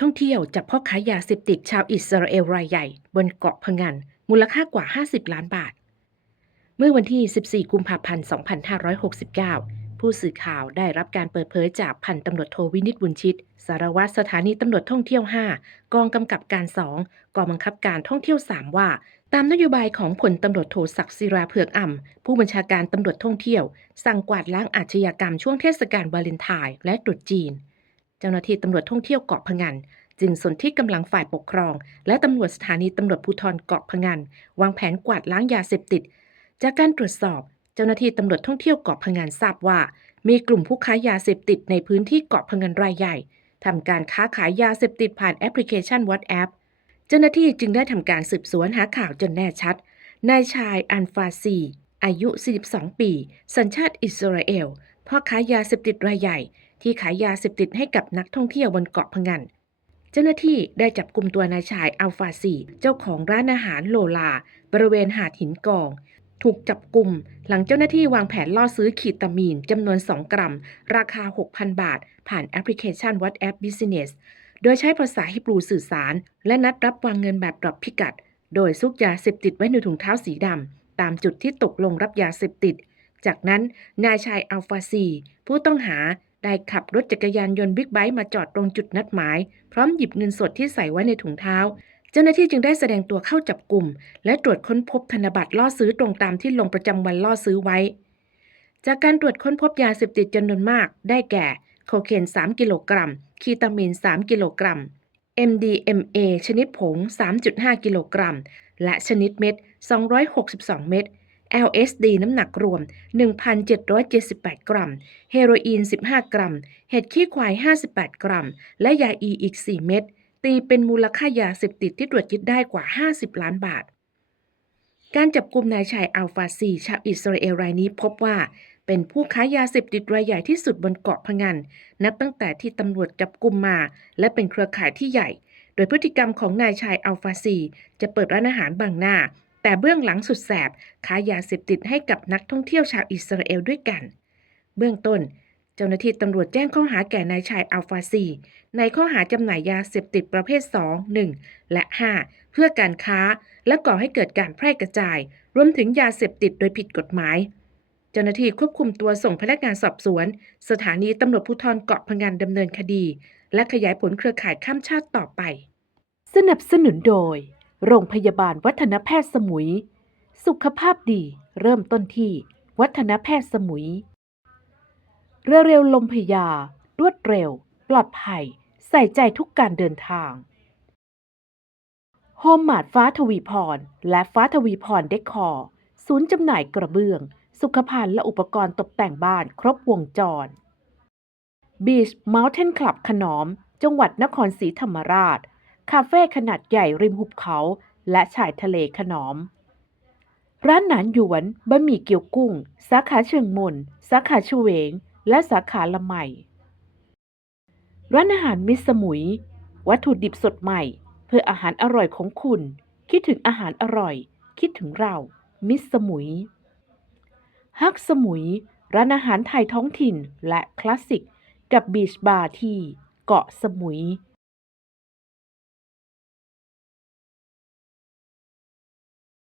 ท่องเที่ยวจับพ่อค้ายาเสพติดชาวอิสราเอลรายใหญ่ บนเกาะพะงัน มูลค่ากว่า 50 ล้านบาท เมื่อวันที่ 14 กุมภาพันธ์ 2569 ผู้สื่อข่าวได้รับการเปิดเผยจากพันตำรวจโทวินิตบุญชิต สารวัตรสถานีตำรวจท่องเที่ยว 5 กองกำกับการ 2 กองบังคับการท่องเที่ยว 3 ว่า ตามนโยบายของพลตำรวจโทศักดิ์ศิราเผือกอ่ำผู้บัญชาการตำรวจท่องเที่ยว สั่งกวาดล้างอาชญากรรมช่วงเทศกาลวาเลนไทน์และตรุษจีน เจ้าหน้าที่ตำรวจท่องเที่ยวเกาะพะงันจึงสนที่กำลังฝ่ายปกครอง และตำรวจสถานีตำรวจภูธรเกาะพะงันวางแผนกวาดล้างยาเสพติด จากการตรวจสอบ เจ้าหน้าที่ตำรวจท่องเที่ยวเกาะพะงันทราบว่า มีกลุ่มผู้ค้ายาเสพติดในพื้นที่เกาะพะงันรายใหญ่ทำการค้าขายยาเสพติดผ่านแอปพลิเคชัน WhatsApp เจ้าหน้าที่จึงได้ทำการสืบสวนหาข่าวจนแน่ชัด นายชายอันฟาซี อายุ 42 ปี สัญชาติอิสราเอลพ่อค้ายาเสพติดรายใหญ่ ที่ขายยาเสพติดให้กับนักท่องเที่ยวบนเกาะพะงัน เจ้าหน้าที่ได้จับกลุ่มตัวนายชายอัลฟาซีเจ้าของร้านอาหารโลลา บริเวณหาดหินกอง ถูกจับกลุ่มหลังเจ้าหน้าที่วางแผนล่อซื้อขีตามีนจำนวน 2 กรัม ราคา 6,000 บาท ผ่านแอปพลิเคชัน WhatsApp Business โดยใช้ภาษาฮิบรูสื่อสาร และนัดรับวางเงินแบบดรอปพิกัด โดยซุกยาเสพติดไว้ในถุงเท้าสีดำตามจุดที่ตกลงรับยาเสพติด จากนั้นนายชายอัลฟาซีผู้ต้องหาได้ขับรถจักรยานยนต์บิ๊กไบค์มาจอดตรงจุดนัดหมาย พร้อมหยิบเงินสดที่ใส่ไว้ในถุงเท้า เจ้าหน้าที่จึงได้แสดงตัวเข้าจับกลุ่ม และตรวจค้นพบธนบัตรล่อซื้อตรงตามที่ลงประจำวันล่อซื้อไว้ จากการตรวจค้นพบยาเสพติดจำนวนมาก ได้แก่ โคเคน 3 กิโลกรัม คีตามีน 3 กิโลกรัม MDMA ชนิดผง 3.5 กิโลกรัม และชนิดเม็ด 262 เม็ด LSD น้ำหนักรวม 1,778 กรัม เฮโรอีน 15 กรัม เห็ดขี้ควาย 58 กรัม และยาอีอีก 4 เม็ด ตีเป็นมูลค่ายาเสพติดที่ตรวจยึดได้กว่า 50 ล้านบาท การจับกลุ่มนายชายอัลฟาซี ชาวอิสราเอลรายนี้พบว่าเป็นผู้ค้ายาเสพติดรายใหญ่ที่สุดบนเกาะพะงัน นับตั้งแต่ที่ตำรวจจับกลุ่มมา และเป็นเครือข่ายที่ใหญ่ โดยพฤติกรรมของนายชายอัลฟาซี จะเปิดร้านอาหารบางหน้า แต่เบื้องหลังสุดแสบค้ายาเสพติดให้กับนักท่องเที่ยวชาวอิสราเอลด้วยกัน เบื้องต้น เจ้าหน้าที่ตำรวจแจ้งข้อหาแก่นายชายอัลฟาซี ในข้อหาจำหน่ายยาเสพติดประเภท 2 1 และ 5 เพื่อการค้า และก่อให้เกิดการแพร่กระจาย รวมถึงยาเสพติดโดยผิดกฎหมาย เจ้าหน้าที่ควบคุมตัวส่งพนักงานสอบสวน สถานีตำรวจภูธรเกาะพงันดำเนินคดี และขยายผลเครือข่ายข้ามชาติต่อไป สนับสนุนโดย โรงพยาบาลวัฒนแพทย์สมุย สุขภาพดีเริ่มต้นที่ วัฒนแพทย์สมุย เรือเร็วลมพยา รวดเร็ว ปลอดภัย ใส่ใจทุกการเดินทางโฮมมาดฟ้าทวีพร และฟ้าทวีพรเดคอร์ศูนย์จำหน่ายกระเบื้อง สุขภัณฑ์และอุปกรณ์ตกแต่งบ้านครบวงจร Beach Mountain Club ขนอม จังหวัดนครศรีธรรมราช คาเฟ่ขนาดใหญ่ริมหุบเขาและชายทะเลขนอม ร้านหนานหยวนบะหมี่เกี๊ยวกุ้ง สาขาเชียงมนสาขาชเวง และสาขาละไมร้านอาหารมิสมุย วัตถุดิบสดใหม่ เพื่ออาหารอร่อยของคุณ คิดถึงอาหารอร่อย คิดถึงเรา มิสมุย ฮักสมุย ร้านอาหารไทยท้องถิ่นและคลาสสิก กับบีชบาร์ที่เกาะสมุย